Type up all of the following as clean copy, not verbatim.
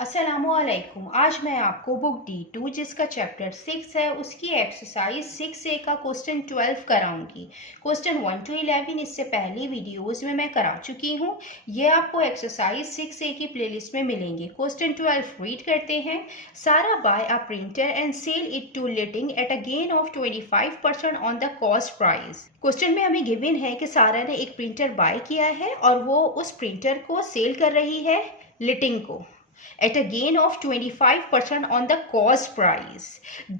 अस्सलामुअलैकुम। आज मैं आपको बुक D2 जिसका चैप्टर 6 है उसकी एक्सरसाइज 6A का क्वेश्चन 12 कराऊंगी। क्वेश्चन 1 to 11 इससे पहली वीडियोस में मैं करा चुकी हूँ। ये आपको एक्सरसाइज 6A की प्लेलिस्ट में मिलेंगे। क्वेश्चन 12 रीड करते हैं। Sara buy a printer and sell it to लिटिंग at a gain of 25% on the cost price. Question में हमें गिवन है कि सारा ने एक प्रिंटर बाय किया है और वो उस प्रिंटर को सेल कर रही है लिटिंग को at a gain of 25% on the cost price।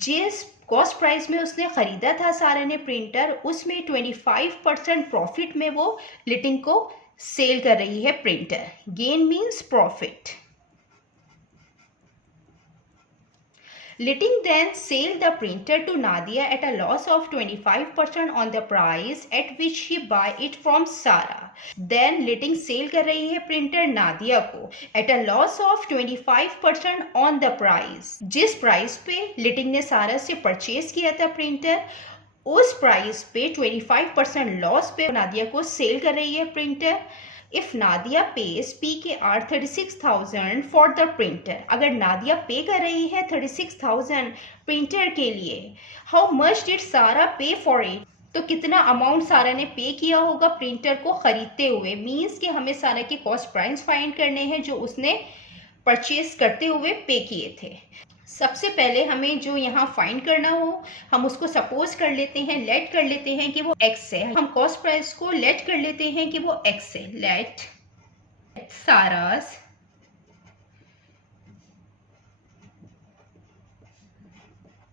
जिस कॉस्ट प्राइस में उसने खरीदा था सारा ने प्रिंटर, उसमें 25% प्रॉफिट में वो लिटिंग को सेल कर रही है printer. Gain means profit. Litting then sell the printer to Nadia at a loss of 25% on the price at which he buy it from Sarah। Then Litting sell कर रही है प्रिंटर नादिया को at a loss of 25% on the price। जिस price पे Litting ने सारा से purchase किया था प्रिंटर, उस प्राइस पे 25% लॉस पे नादिया को सेल कर रही है printer. If Nadia pays PKR 36,000 for the printer, अगर नादिया पे कर रही है 36,000 प्रिंटर के लिए, how much did Sarah pay for it? तो कितना अमाउंट सारा ने पे किया होगा प्रिंटर को खरीदते हुए। मीन्स कि हमें सारा के कॉस्ट प्राइस फाइंड करने हैं जो उसने परचेज करते हुए पे किए थे। सबसे पहले हमें जो यहाँ फाइंड करना हो, हम उसको सपोज कर लेते हैं, लेट कर लेते हैं कि वो x है। हम कॉस्ट प्राइस को लेट कर लेते हैं कि वो x है। Let Sara's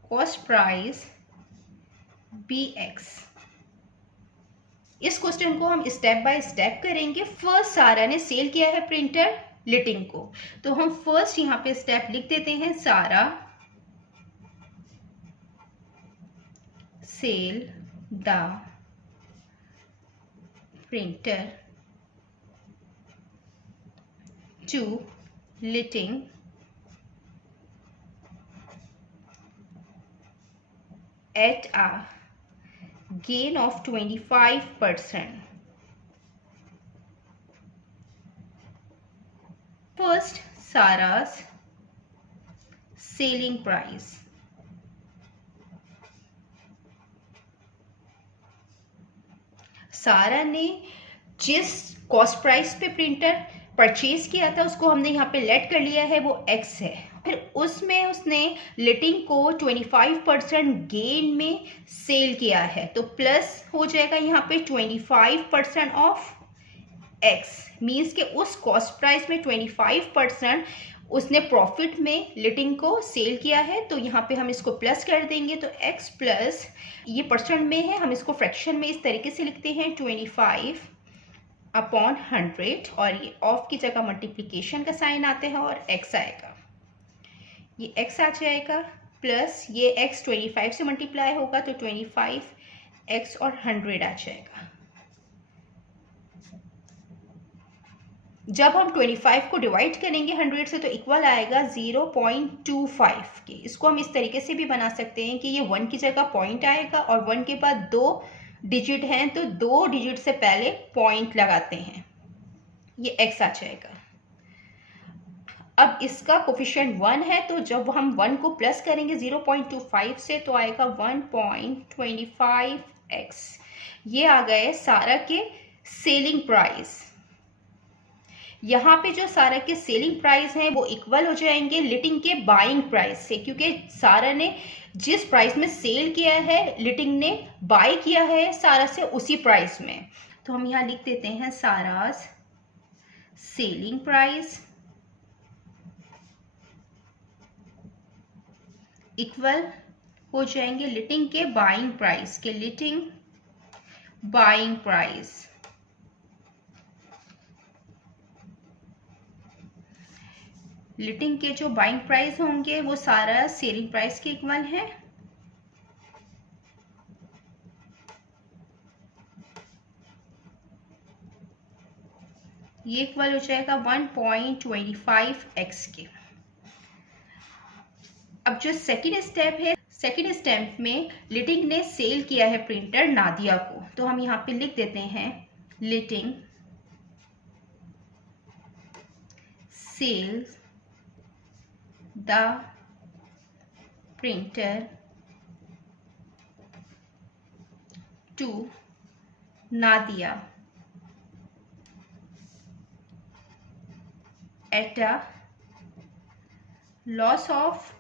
cost price be x। इस क्वेश्चन को हम स्टेप बाय स्टेप करेंगे। फर्स्ट सारा ने सेल किया है प्रिंटर लिटिंग को, तो हम फर्स्ट यहाँ पे स्टेप लिख देते हैं। Sara sell the printer to लिटिंग at a gain of 25%। First, Sarah's selling price। सारा ने जिस कॉस्ट प्राइस पे प्रिंटर परचेज किया था उसको हमने यहाँ पे लेट कर लिया है, वो x है। फिर उसमें उसने लिटिंग को 25% गेन में सेल किया है, तो प्लस हो जाएगा यहाँ पे 25% ऑफ x। मीन्स के उस कॉस्ट प्राइस में 25% उसने प्रॉफिट में लिटिंग को सेल किया है, तो यहाँ पे हम इसको प्लस कर देंगे। तो x प्लस, ये परसेंट में है, हम इसको फ्रैक्शन में इस तरीके से लिखते हैं 25/100, और ये ऑफ की जगह मल्टीप्लिकेशन का साइन आते हैं और x आएगा। ये x आ जाएगा प्लस ये x 25 से मल्टीप्लाई होगा तो 25x और 100 आ जाएगा। जब हम 25 को डिवाइड करेंगे 100 से तो इक्वल आएगा 0.25 के। इसको हम इस तरीके से भी बना सकते हैं कि ये 1 की जगह पॉइंट आएगा और 1 के बाद 2 डिजिट हैं तो 2 डिजिट से पहले पॉइंट लगाते हैं, ये x आ जाएगा। अब इसका कोफिशिएंट 1 है, तो जब हम 1 को प्लस करेंगे 0.25 से तो आएगा 1.25x। ये आ गए सारा के सेलिंग प्राइस। यहाँ पे जो सारा के सेलिंग प्राइस हैं वो इक्वल हो जाएंगे लिटिंग के बाइंग प्राइस से, क्योंकि सारा ने जिस प्राइस में सेल किया है लिटिंग ने बाय किया है सारा से उसी प्राइस में। तो हम यहाँ लिख देते हैं सारा सेलिंग प्राइस इक्वल हो जाएंगे लिटिंग के बाइंग प्राइस के। लिटिंग बाइंग प्राइस, लिटिंग के जो बाइंग प्राइस होंगे वो सारा सेलिंग प्राइस के इक्वल है। ये इक्वल हो जाएगा 1.25x के। अब जो सेकेंड स्टेप है, सेकेंड स्टेप में लिटिंग ने सेल किया है प्रिंटर नादिया को, तो हम यहाँ पे लिख देते हैं लिटिंग sales the printer to Nadia at a loss of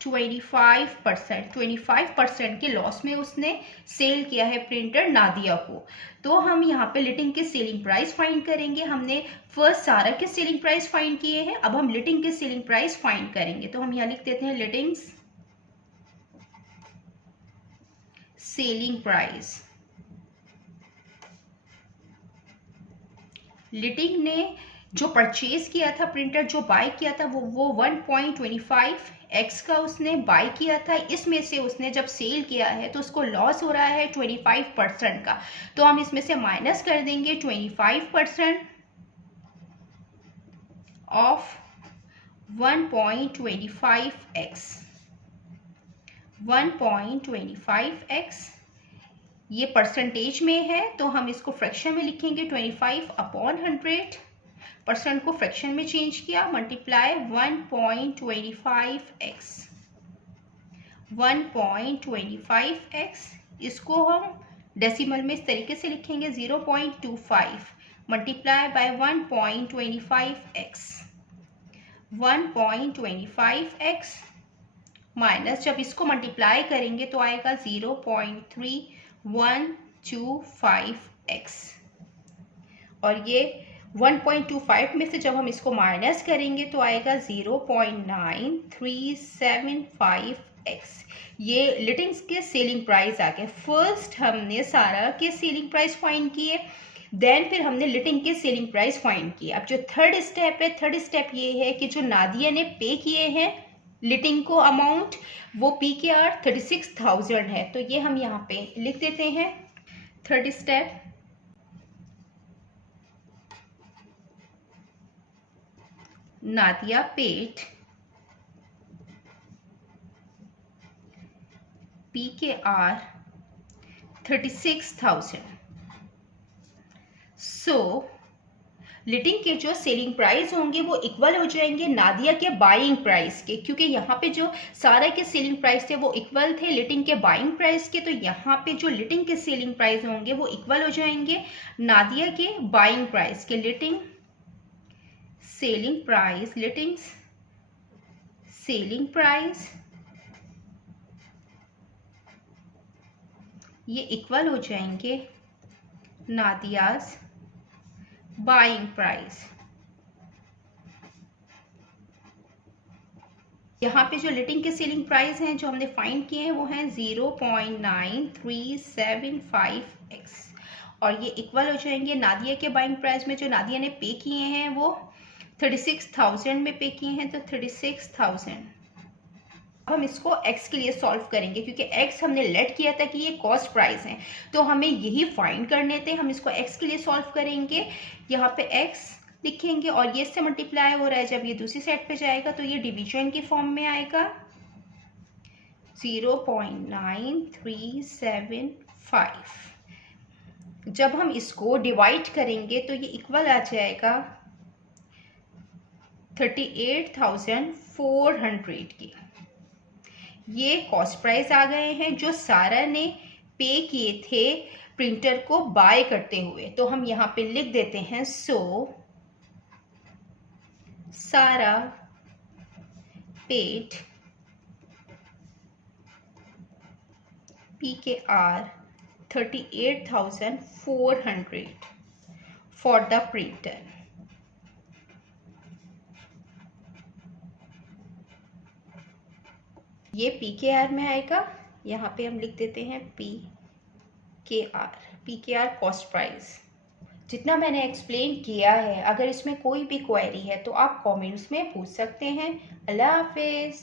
25%। 25% के लॉस में उसने सेल किया है प्रिंटर नादिया को। तो हम यहाँ पे लिटिंग के सेलिंग प्राइस फाइंड करेंगे। हमने फर्स्ट सारा के सेलिंग प्राइस फाइंड किए हैं, अब हम लिटिंग के सेलिंग प्राइस फाइंड करेंगे। तो हम यहाँ लिख देते हैं लिटिंग्स सेलिंग प्राइस। लिटिंग ने जो परचेज किया था प्रिंटर, जो बाय किया था वो 1.25x का उसने बाय किया था। इसमें से उसने जब सेल किया है तो उसको लॉस हो रहा है 25% का। तो हम इसमें से माइनस कर देंगे 25% ऑफ 1.25x। 1.25x ये परसेंटेज में है तो हम इसको फ्रैक्शन में लिखेंगे। 25/100 परसेंट को फ्रैक्शन में चेंज किया, मल्टीप्लाई 1.25x। 1.25x इसको हम डेसिमल में इस तरीके से लिखेंगे 0.25 multiply by 1.25x। 1.25x minus जब इसको मल्टीप्लाई करेंगे तो आएगा 0.3125x। और ये 1.25 में से जब हम इसको माइनस करेंगे तो आएगा 0.9375x। ये लिटिंग्स के सेलिंग प्राइस आ गए। फर्स्ट हमने सारा के सेलिंग प्राइस फाइंड किए, देन फिर हमने लिटिंग के सेलिंग प्राइस फाइंड किए। अब जो थर्ड स्टेप है, थर्ड स्टेप ये है कि जो नादिया ने पे किए हैं लिटिंग को अमाउंट, वो PKR 36,000 है। तो ये हम यहाँ पे लिख देते हैं। Third step, Nadia paid PKR 36,000। सो लिटिंग के जो सेलिंग प्राइस होंगे वो इक्वल हो जाएंगे नादिया के बाइंग प्राइस के, क्योंकि यहाँ पे जो सारा के सेलिंग प्राइस थे वो इक्वल थे लिटिंग के बाइंग प्राइस के। तो यहाँ पे जो लिटिंग के सेलिंग प्राइस होंगे वो इक्वल हो जाएंगे नादिया के बाइंग प्राइस के। लिटिंग सेलिंग प्राइस, लिटिंग्स सेलिंग प्राइस ये इक्वल हो जाएंगे नादियाज बाइंग प्राइस। यहाँ पे जो लिटिंग के सेलिंग प्राइस हैं जो हमने फाइंड किए हैं वो हैं 0.9375x और ये इक्वल हो जाएंगे नादिया के बाइंग प्राइस में। जो नादिया ने पे किए हैं वो 36,000 में पे किए हैं, तो 36,000। अब हम इसको x के लिए सॉल्व करेंगे, क्योंकि x हमने लेट किया था कि ये कॉस्ट प्राइस है, तो हमें यही फाइंड करने थे। हम इसको x के लिए सॉल्व करेंगे, यहाँ पे x लिखेंगे और ये इससे मल्टीप्लाई हो रहा है। जब ये दूसरी साइड पे जाएगा तो ये डिवीजन की फॉर्म में आएगा 0.9375। जब हम इसको डिवाइड करेंगे तो ये इक्वल आ जाएगा 38,400 की। ये कॉस्ट प्राइस आ गए हैं जो सारा ने पे किए थे प्रिंटर को बाय करते हुए। तो हम यहाँ पे लिख देते हैं सो सारा paid PKR 38,400 for the printer. ये PKR में आएगा, यहाँ पे हम लिख देते हैं PKR कॉस्ट प्राइस। जितना मैंने एक्सप्लेन किया है, अगर इसमें कोई भी क्वेरी है तो आप कमेंट्स में पूछ सकते हैं। अल्लाह हाफिज़।